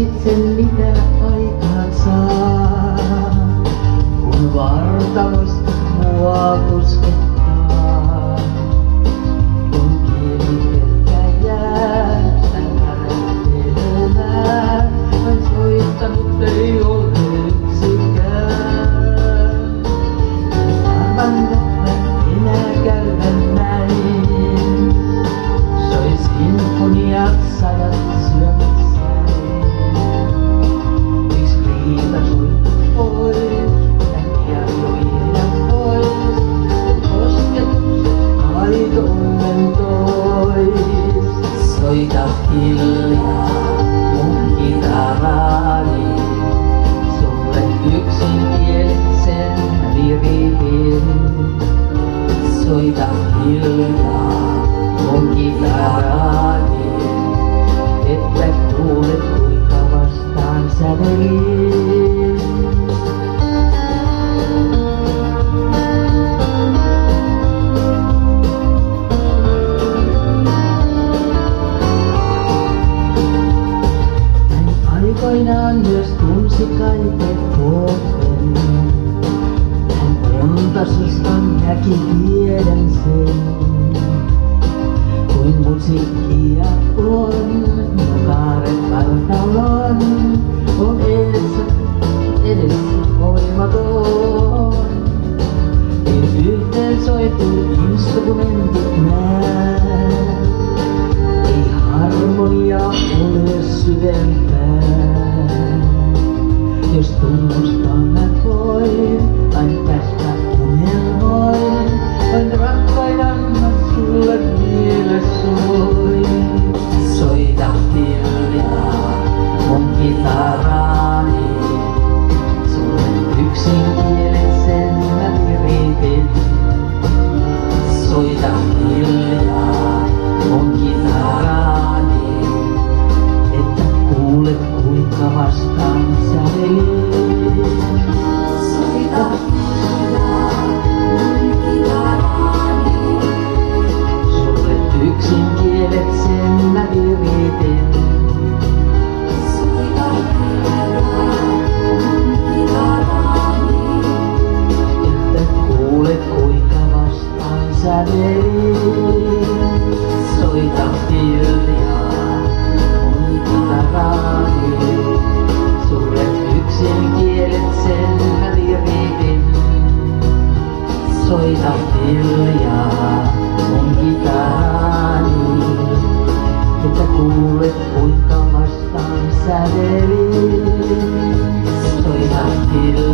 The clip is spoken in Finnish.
tiedäisit sen mitä aikaan saa, kun vartalosta mua koskettaa. Kun kieli pelkkä jää, älä herätelemään, vain soittanut ei ole yksikään. Aivan enää käydä näin, soi sinfoniat sadat syömissäin. Yks riita soittu pois, äkkiä joida pois, kosketukset aito onnen tois. Soita hiljaa mun kitaraani, sulle yksin kieletsen viritin. Soita hiljaa mun kitaraani, että kuulet kuinka vastaan sävelin. Hän aikoinaan myös tunsi kaiken vuoden. Hän monta susta näki, tiedän sen. Kuin musiikkia on, kaaret vartalon, on edessä voimaton. Niin yhteen soitu instrumentit näe, ei harmonia ole syvempää. Jos tunnustaa mä voin, vain tästä unelmoin, vain rakkaidan mä sulle vielä soin. Soita hiljaa mun kitaraani, sulle yksin kieletsen mä viritin. Soita hiljaa mun kitaraani, että kuulet kuinka vastaan sävelin. Soita hiljaa mun kitaraani, sulle yksin kieletsen mä viritin. Soita hiljaa mun kitaraani, että kuulet kuinka vastaan sävelin. Soita hiljaa mun kitaraani, sulle yksin kieletsen mä viritin. Soita hiljaa mun kitaraani, että kuulet kuinka vastaan sävelin. Soita hiljaa.